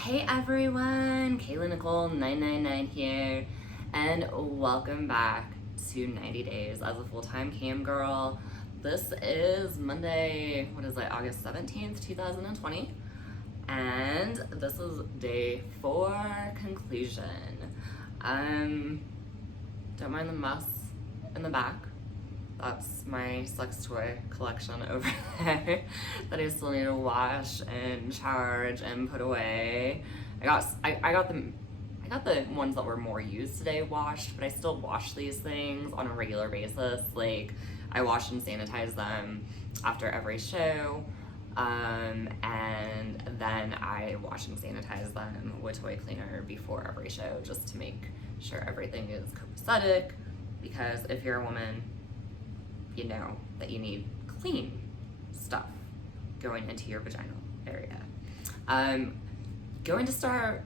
Hey everyone, Kayla Nicole 999 here, and welcome back to 90 Days as a Full-Time Cam Girl. This is Monday, August 17th, 2020, and this is day 4 conclusion. Don't mind the mess in the back. That's my sex toy collection over there that I still need to wash and charge and put away. I got the ones that were more used today washed, but I still wash these things on a regular basis. Like, I wash and sanitize them after every show, and then I wash and sanitize them with toy cleaner before every show, just to make sure everything is copacetic, because if you're a woman, you know that you need clean stuff going into your vaginal area. Going to start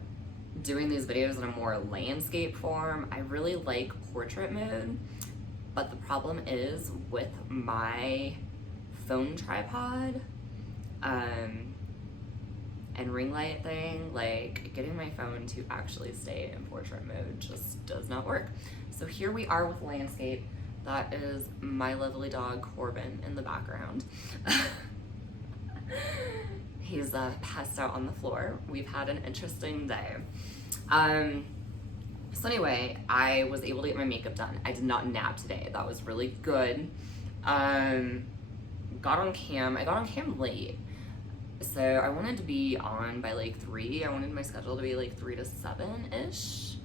doing these videos in a more landscape form. I really like portrait mode, but the problem is with my phone tripod and ring light thing, like getting my phone to actually stay in portrait mode just does not work. So here we are with landscape. That is my lovely dog, Corbin, in the background. He's passed out on the floor. We've had an interesting day. So anyway, I was able to get my makeup done. I did not nap today. That was really good. I got on cam late. So I wanted to be on by like 3. I wanted my schedule to be like 3 to 7-ish.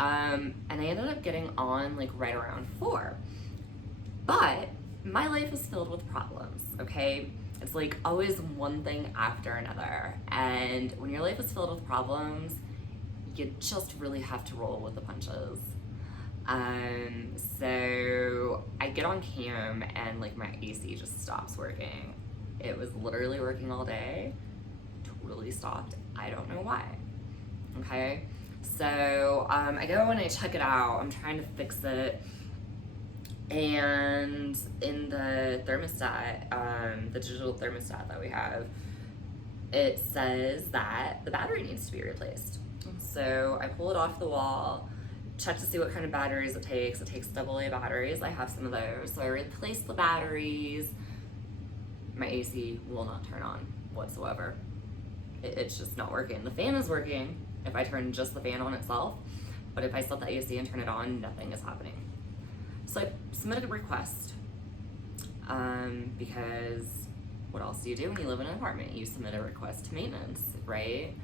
And I ended up getting on like right around 4. But my life is filled with problems, okay? It's like always one thing after another. And when your life is filled with problems, you just really have to roll with the punches. So I get on cam and like my AC just stops working. It was literally working all day, totally stopped. I don't know why, okay? So I go and I check it out. I'm trying to fix it. And in the thermostat, the digital thermostat that we have, it says that the battery needs to be replaced. So I pull it off the wall, check to see what kind of batteries it takes. It takes AA batteries. I have some of those. So I replace the batteries. My AC will not turn on whatsoever. It's just not working. The fan is working if I turn just the fan on itself, but if I set the AC and turn it on, nothing is happening. So I submitted a request, because what else do you do when you live in an apartment? You submit a request to maintenance, right?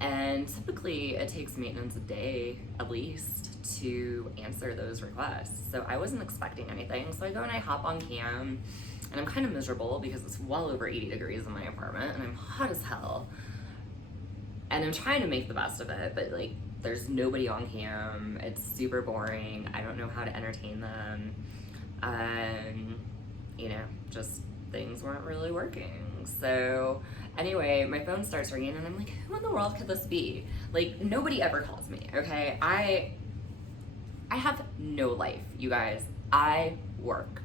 And typically it takes maintenance a day at least to answer those requests. So I wasn't expecting anything. So I go and I hop on cam, and I'm kind of miserable because it's well over 80 degrees in my apartment and I'm hot as hell. And I'm trying to make the best of it, but like, there's nobody on cam. It's super boring. I don't know how to entertain them. Just things weren't really working. So anyway, my phone starts ringing and I'm like, who in the world could this be? Like, nobody ever calls me, okay? I have no life, you guys. I work.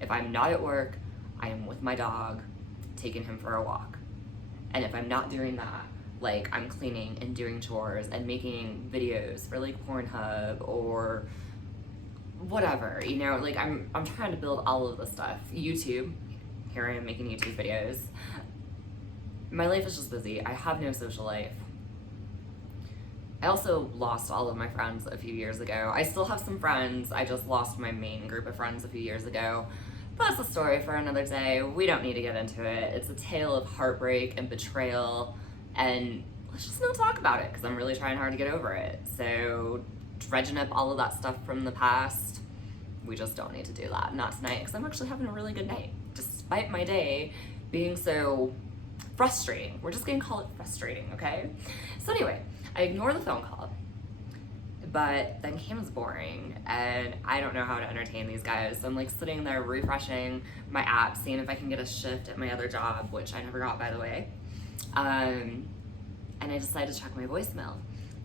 If I'm not at work, I am with my dog, taking him for a walk. And if I'm not doing that, like, I'm cleaning and doing chores and making videos for like Pornhub or whatever, like I'm trying to build all of this stuff. YouTube, here I am making YouTube videos. My life is just busy. I have no social life. I also lost all of my friends a few years ago. I still have some friends. I just lost my main group of friends a few years ago. That's a story for another day. We don't need to get into it. It's a tale of heartbreak and betrayal. And let's just not talk about it, because I'm really trying hard to get over it. So dredging up all of that stuff from the past, we just don't need to do that. Not tonight, because I'm actually having a really good night, despite my day being so frustrating. We're just gonna call it frustrating, okay? So anyway, I ignore the phone call, but then cam is boring and I don't know how to entertain these guys. So I'm like sitting there refreshing my app, seeing if I can get a shift at my other job, which I never got, by the way. And I decided to check my voicemail,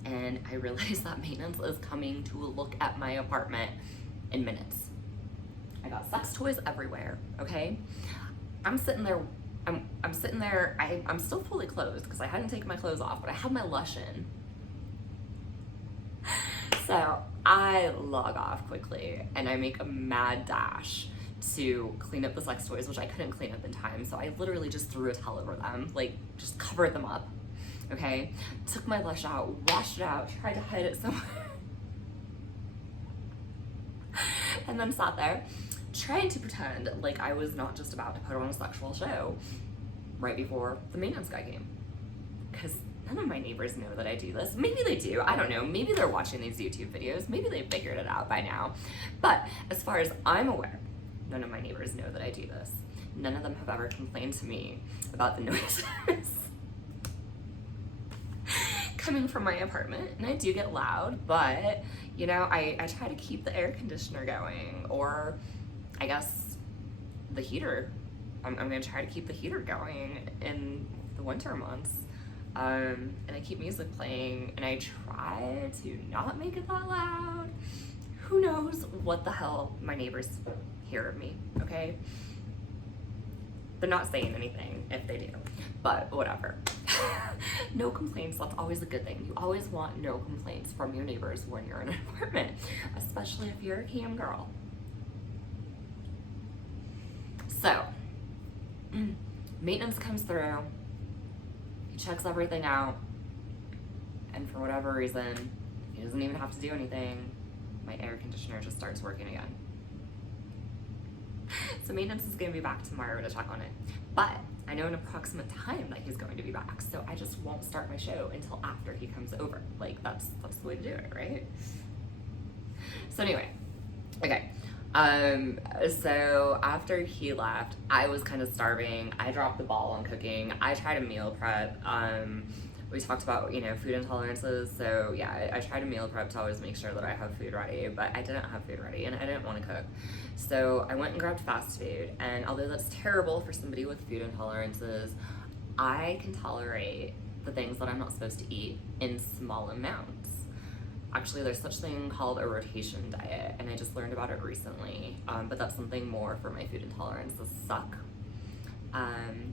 and I realized that maintenance is coming to look at my apartment in minutes. I got sex toys everywhere, okay? I'm sitting there I'm sitting there, I'm still fully clothed because I hadn't taken my clothes off, but I had my Lush in. So I log off quickly and I make a mad dash to clean up the sex toys, which I couldn't clean up in time. So I literally just threw a towel over them, like just covered them up. Okay, took my Lush out, washed it out, tried to hide it somewhere, and then sat there trying to pretend like I was not just about to put on a sexual show right before the maintenance guy came. Because none of my neighbors know that I do this. Maybe they do, I don't know. Maybe they're watching these YouTube videos. Maybe they figured it out by now. But as far as I'm aware, none of my neighbors know that I do this. None of them have ever complained to me about the noises coming from my apartment. And I do get loud, but you know, I try to keep the air conditioner going, or I guess the heater. I'm gonna try to keep the heater going in the winter months. And I keep music playing, and I try to not make it that loud. Who knows what the hell my neighbors hear of me, okay? They're not saying anything if they do, but whatever. No complaints, that's always a good thing. You always want no complaints from your neighbors when you're in an apartment, especially if you're a cam girl. So, maintenance comes through, he checks everything out, and for whatever reason, he doesn't even have to do anything. My air conditioner just starts working again. So maintenance is going to be back tomorrow to check on it. But I know an approximate time that he's going to be back, so I just won't start my show until after he comes over. Like, that's the way to do it, right? So anyway, okay. So after he left, I was kind of starving. I dropped the ball on cooking. I tried to meal prep. We talked about, you know, food intolerances. So yeah, I try to meal prep to always make sure that I have food ready, but I didn't have food ready and I didn't want to cook. So I went and grabbed fast food. And although that's terrible for somebody with food intolerances, I can tolerate the things that I'm not supposed to eat in small amounts. Actually, there's such thing called a rotation diet, and I just learned about it recently, but that's something more for my food intolerances suck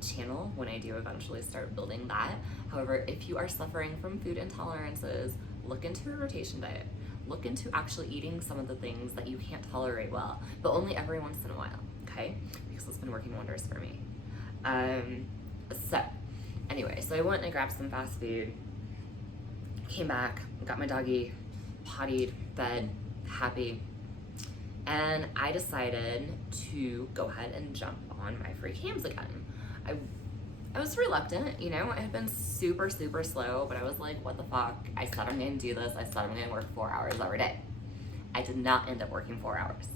channel when I do eventually start building that. However, if you are suffering from food intolerances, look into a rotation diet. Look into actually eating some of the things that you can't tolerate well, but only every once in a while, okay? Because it's been working wonders for me. So anyway, so I went and I grabbed some fast food, came back, got my doggy pottied, fed, happy, and I decided to go ahead and jump on my free cams again. I was reluctant, you know, it had been super, super slow, but I was like, what the fuck? I said I'm gonna do this. I said I'm gonna work 4 hours every day. I did not end up working 4 hours.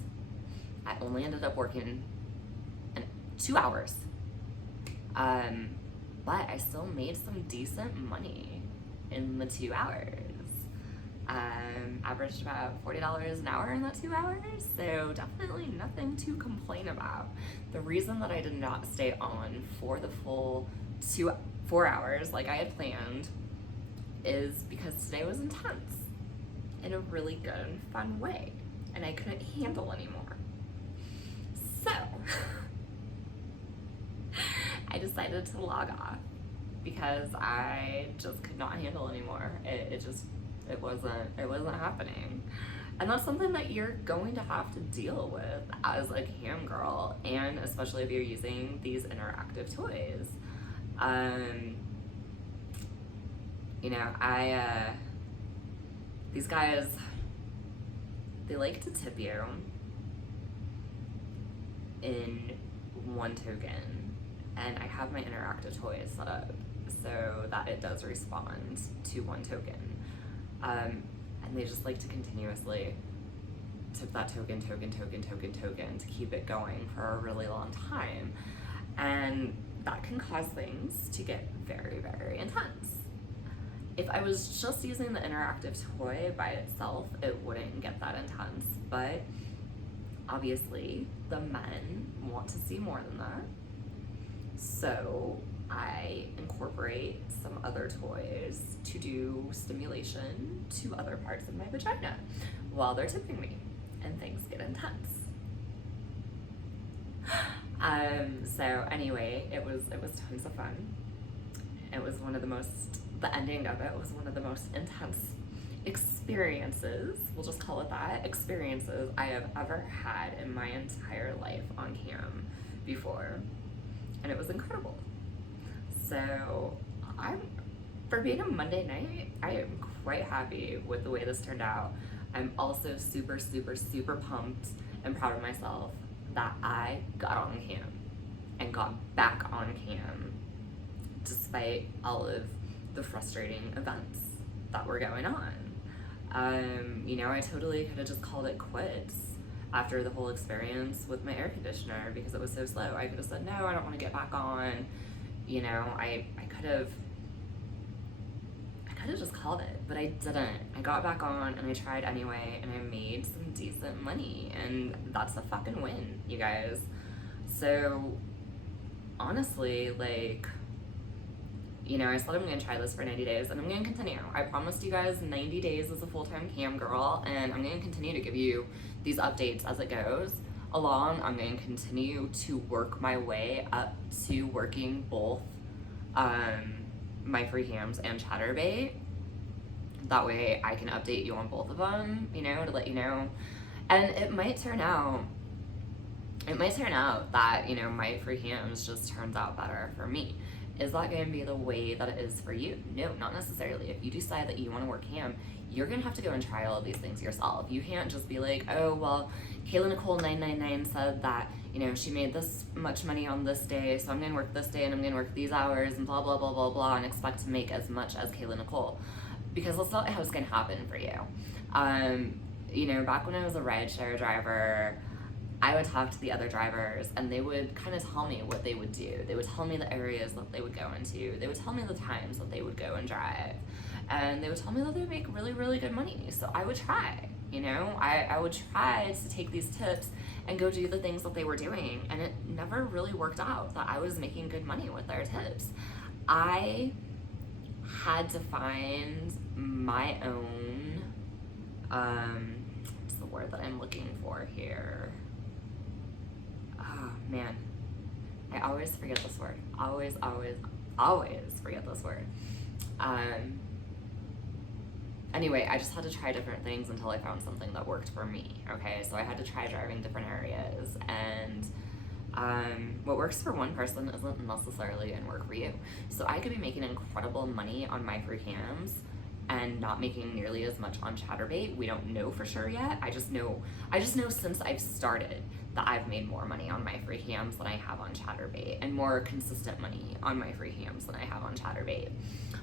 I only ended up working 2 hours. But I still made some decent money in the 2 hours. Averaged about $40 an hour in that 2 hours, so definitely nothing to complain about. The reason that I did not stay on for the full 4 hours like I had planned is because today was intense in a really good and fun way, and I couldn't handle anymore. So I decided to log off because I just could not handle anymore. It wasn't happening. And that's something that you're going to have to deal with as a cam girl, and especially if you're using these interactive toys. You know, these guys, they like to tip you in one token, and I have my interactive toys set up so that it does respond to one token. And they just like to continuously tip that token to keep it going for a really long time. And that can cause things to get very, very intense. If I was just using the interactive toy by itself, it wouldn't get that intense. But obviously, the men want to see more than that. So I incorporate some other toys to do stimulation to other parts of my vagina while they're tipping me, and things get intense. So anyway, it was tons of fun. It was the ending of it was one of the most intense experiences, we'll just call it that, experiences I have ever had in my entire life on cam before. And it was incredible. So for being a Monday night, I am quite happy with the way this turned out. I'm also super, super, super pumped and proud of myself that I got on cam and got back on cam despite all of the frustrating events that were going on. I totally could have just called it quits after the whole experience with my air conditioner because it was so slow. I could have said, no, I don't want to get back on. I could have just called it, but I didn't. I got back on and I tried anyway, and I made some decent money, and that's a fucking win, you guys. So honestly, I said I'm gonna try this for 90 days, and I'm gonna continue. I promised you guys 90 days as a full-time cam girl, and I'm gonna continue to give you these updates as it goes along. I'm gonna continue to work my way up to working both my free cams and Chatterbait. That way I can update you on both of them, to let you know. And it might turn out that, my free cams just turns out better for me. Is that going to be the way that it is for you? No, not necessarily. If you decide that you want to work cam, you're going to have to go and try all of these things yourself. You can't just be like, oh, well, Kayla Nicole 999 said that, she made this much money on this day, so I'm going to work this day and I'm going to work these hours and blah, blah, blah, blah, blah, and expect to make as much as Kayla Nicole. Because that's not how it's going to happen for you. Back when I was a rideshare driver, I would talk to the other drivers and they would kind of tell me what they would do. They would tell me the areas that they would go into. They would tell me the times that they would go and drive. And they would tell me that they would make really, really good money. So I would try, I would try to take these tips and go do the things that they were doing. And it never really worked out that I was making good money with their tips. I had to find my own, what's the word that I'm looking for here? Oh, man. I always forget this word. Always forget this word. Anyway, I just had to try different things until I found something that worked for me, okay? So I had to try driving different areas, and what works for one person isn't necessarily going to work for you. So I could be making incredible money on my free cams and not making nearly as much on Chatterbait. We don't know for sure yet. I just know since I've started that I've made more money on my free cams than I have on Chatterbait, and more consistent money on my free cams than I have on Chatterbait.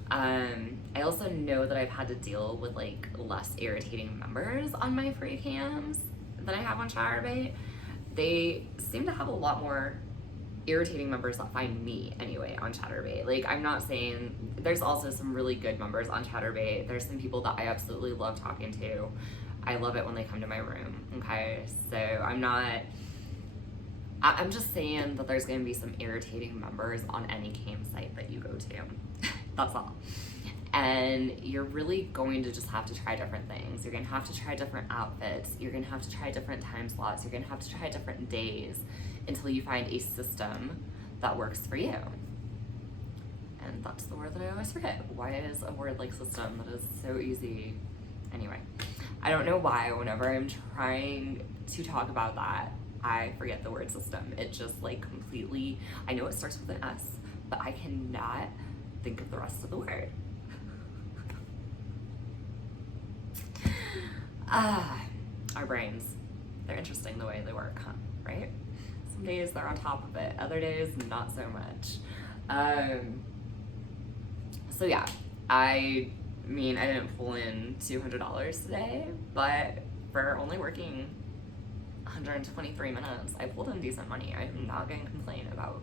I also know that I've had to deal with less irritating members on my free cams than I have on Chatterbait. They seem to have a lot more irritating members that find me anyway on Chatterbait. I'm not saying, there's also some really good members on Chatterbait. There's some people that I absolutely love talking to. I love it when they come to my room, okay? So I'm just saying that there's gonna be some irritating members on any cam site that you go to. That's all. And you're really going to just have to try different things. You're gonna have to try different outfits. You're gonna have to try different time slots. You're gonna have to try different days until you find a system that works for you. And that's the word that I always forget. Why is a word like system that is so easy? Anyway, I don't know why whenever I'm trying to talk about that, I forget the word system. It just completely, I know it starts with an S, but I cannot think of the rest of the word. Our brains, they're interesting the way they work, huh? Right? Some days they're on top of it, other days not so much. So yeah, I didn't pull in $200 today, but for only working 123 minutes, I pulled in decent money. I'm not going to complain about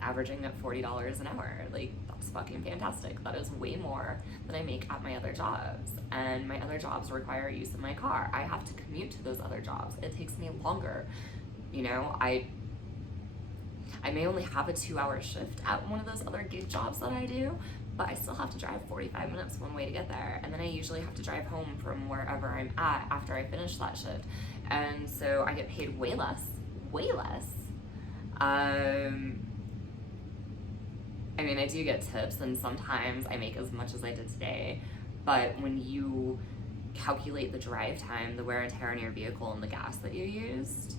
averaging at $40 an hour. That's fucking fantastic. That is way more than I make at my other jobs. And my other jobs require use of my car. I have to commute to those other jobs. It takes me longer. I may only have a 2-hour shift at one of those other gig jobs that I do, but I still have to drive 45 minutes one way to get there. And then I usually have to drive home from wherever I'm at after I finish that shift. And so I get paid way less. Um, I mean, I do get tips, and sometimes I make as much as I did today, but when you calculate the drive time, the wear and tear on your vehicle, and the gas that you used,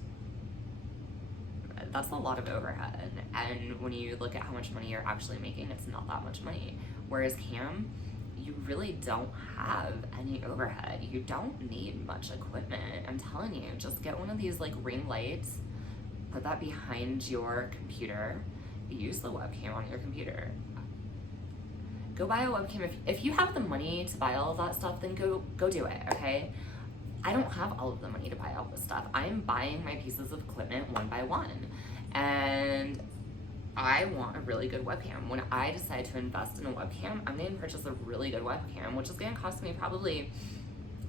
that's a lot of overhead. And when you look at how much money you're actually making, it's not that much money. Whereas Cam, you really don't have any overhead. You don't need much equipment. I'm telling you, just get one of these like ring lights, put that behind your computer, use the webcam on your computer. Go buy a webcam. If you have the money to buy all of that stuff, then go do it, okay? I don't have all of the money to buy all this stuff. I'm buying my pieces of equipment one by one. And I want a really good webcam. When I decide to invest in a webcam, I'm gonna purchase a really good webcam, which is gonna cost me probably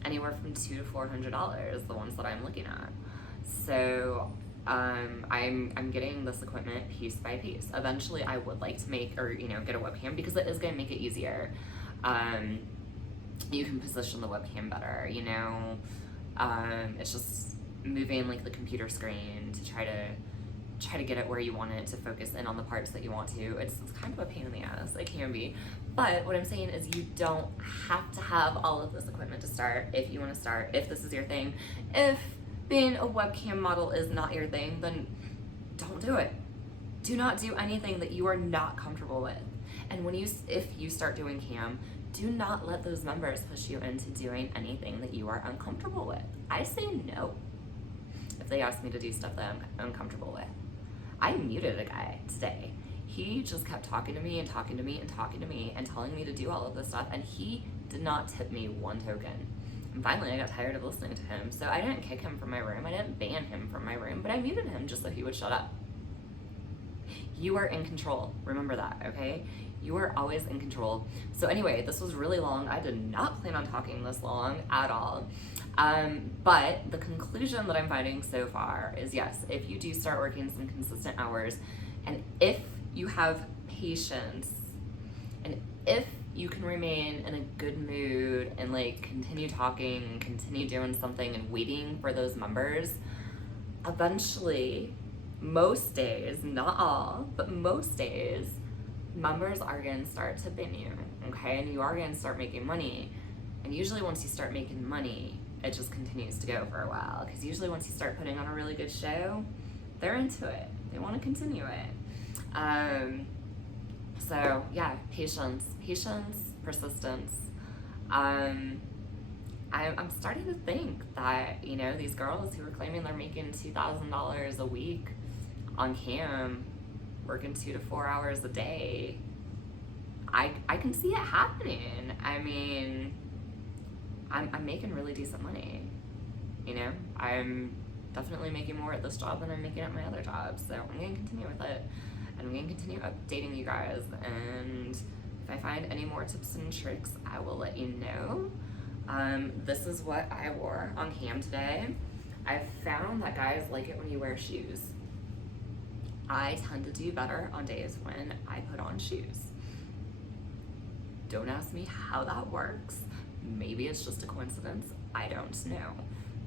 anywhere from $200 to $400, the ones that I'm looking at. So I'm getting this equipment piece by piece. Eventually I would like to make, or get a webcam, because it is gonna make it easier. You can position the webcam better, it's just moving like the computer screen to try to get it where you want it to focus in on the parts that you want to. It's kind of a pain in the ass, it can be. But what I'm saying is you don't have to have all of this equipment to start if you want to start, if this is your thing. If being a webcam model is not your thing, then don't do it. Do not do anything that you are not comfortable with. And if you start doing cam, do not let those members push you into doing anything that you are uncomfortable with. I say no if they ask me to do stuff that I'm uncomfortable with. I muted a guy today. He just kept talking to me and talking to me and talking to me and telling me to do all of this stuff, and he did not tip me one token. And finally I got tired of listening to him, so I didn't kick him from my room, I didn't ban him from my room, but I muted him just so he would shut up. You are in control, remember that, okay? You are always in control. So anyway, this was really long. I did not plan on talking this long at all. But the conclusion that I'm finding so far is yes, if you do start working some consistent hours, and if you have patience, and if you can remain in a good mood and like continue talking, continue doing something and waiting for those members, eventually, most days, not all, but most days, members are going to start tipping you, okay? And you are going to start making money. And usually once you start making money, it just continues to go for a while. Because usually once you start putting on a really good show, they're into it. They want to continue it. So yeah, patience, persistence. I'm starting to think that, these girls who are claiming they're making $2,000 a week on cam, working 2 to 4 hours a day, I can see it happening. I mean, I'm making really decent money, I'm definitely making more at this job than I'm making at my other jobs, so I'm going to continue with it, and I'm going to continue updating you guys, and if I find any more tips and tricks, I will let you know. This is what I wore on cam today. I've found that guys like it when you wear shoes. I tend to do better on days when I put on shoes. Don't ask me how that works. Maybe it's just a coincidence. I don't know.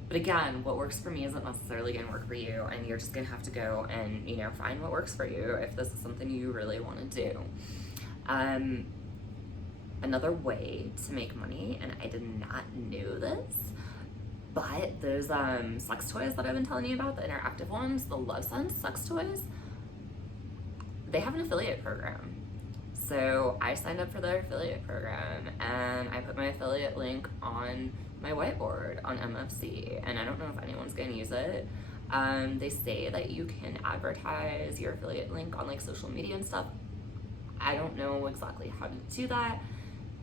But again, what works for me isn't necessarily going to work for you, and you're just going to have to go and, find what works for you if this is something you really want to do. Another way to make money, and I did not know this, but those sex toys that I've been telling you about, the interactive ones, the Love Sense sex toys, they have an affiliate program. So I signed up for their affiliate program, and I put my affiliate link on my whiteboard on MFC, and I don't know if anyone's going to use it. They say that you can advertise your affiliate link on like social media and stuff. I don't know exactly how to do that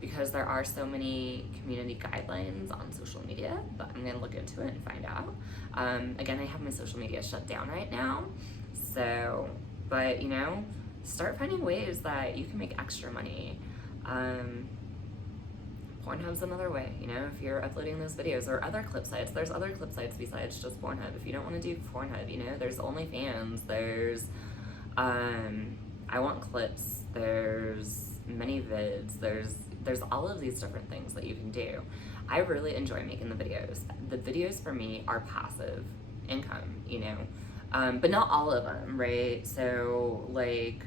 because there are so many community guidelines on social media, but I'm going to look into it and find out. Again, I have my social media shut down right now, so, but start finding ways that you can make extra money. Pornhub's another way, if you're uploading those videos, or other clip sites. There's other clip sites besides just Pornhub. If you don't want to do Pornhub, there's OnlyFans, there's I Want Clips, there's ManyVids, there's all of these different things that you can do. I really enjoy making the videos. The videos for me are passive income, But not all of them, right? So like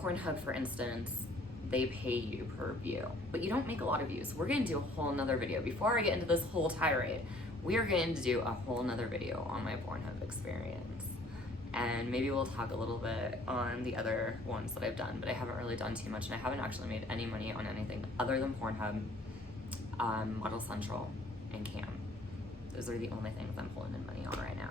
Pornhub, for instance, they pay you per view, but you don't make a lot of views. We're going to do a whole nother video. Before I get into this whole tirade, we are going to do a whole nother video on my Pornhub experience. And maybe we'll talk a little bit on the other ones that I've done, but I haven't really done too much, and I haven't actually made any money on anything other than Pornhub, Model Central, and Cam. Those are the only things I'm pulling in money on right now.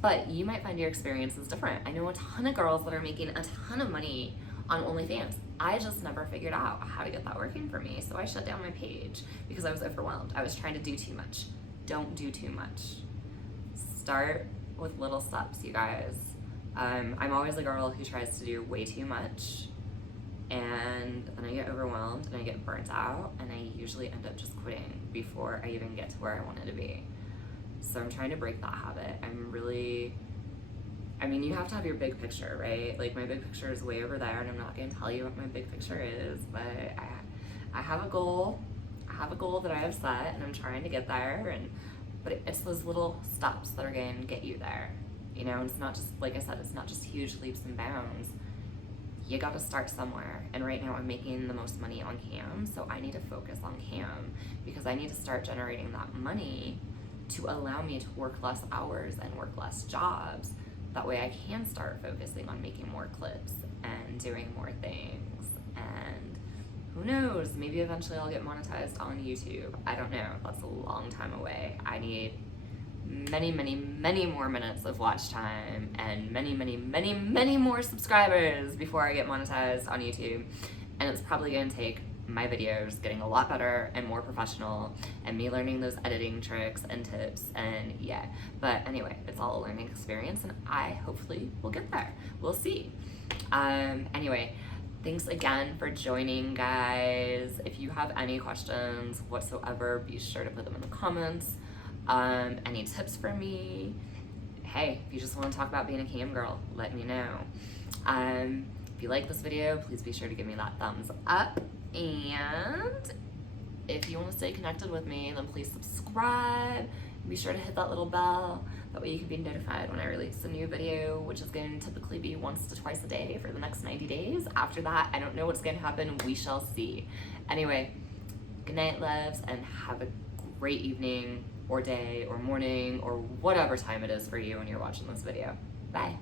But you might find your experiences different. I know a ton of girls that are making a ton of money on OnlyFans. I just never figured out how to get that working for me, so I shut down my page because I was overwhelmed. I was trying to do too much. Don't do too much. Start with little steps, you guys. I'm always a girl who tries to do way too much, and then I get overwhelmed and I get burnt out, and I usually end up just quitting before I even get to where I wanted to be. So I'm trying to break that habit. You have to have your big picture, right? Like, my big picture is way over there, and I'm not going to tell you what my big picture is, but I have a goal. I have a goal that I have set, and I'm trying to get there, but it's those little steps that are going to get you there. You know, it's not just, like I said, it's not just huge leaps and bounds. You got to start somewhere, and right now I'm making the most money on Cam, so I need to focus on Cam because I need to start generating that money to allow me to work less hours and work less jobs. That way I can start focusing on making more clips and doing more things, and who knows, maybe eventually I'll get monetized on YouTube. I don't know, that's a long time away. I need many more minutes of watch time and many more subscribers before I get monetized on YouTube, and it's probably going to take my videos getting a lot better and more professional, and me learning those editing tricks and tips, and yeah. But anyway, it's all a learning experience, and I hopefully will get there. We'll see. Anyway, thanks again for joining, guys. If you have any questions whatsoever, be sure to put them in the comments. Any tips for me? Hey, if you just want to talk about being a cam girl, let me know. If you like this video, please be sure to give me that thumbs up. And if you want to stay connected with me, then please subscribe. Be sure to hit that little bell. That way you can be notified when I release a new video, which is going to typically be once to twice a day for the next 90 days. After that, I don't know what's going to happen. We shall see. Anyway, good night, loves, and have a great evening or day or morning or whatever time it is for you when you're watching this video. Bye.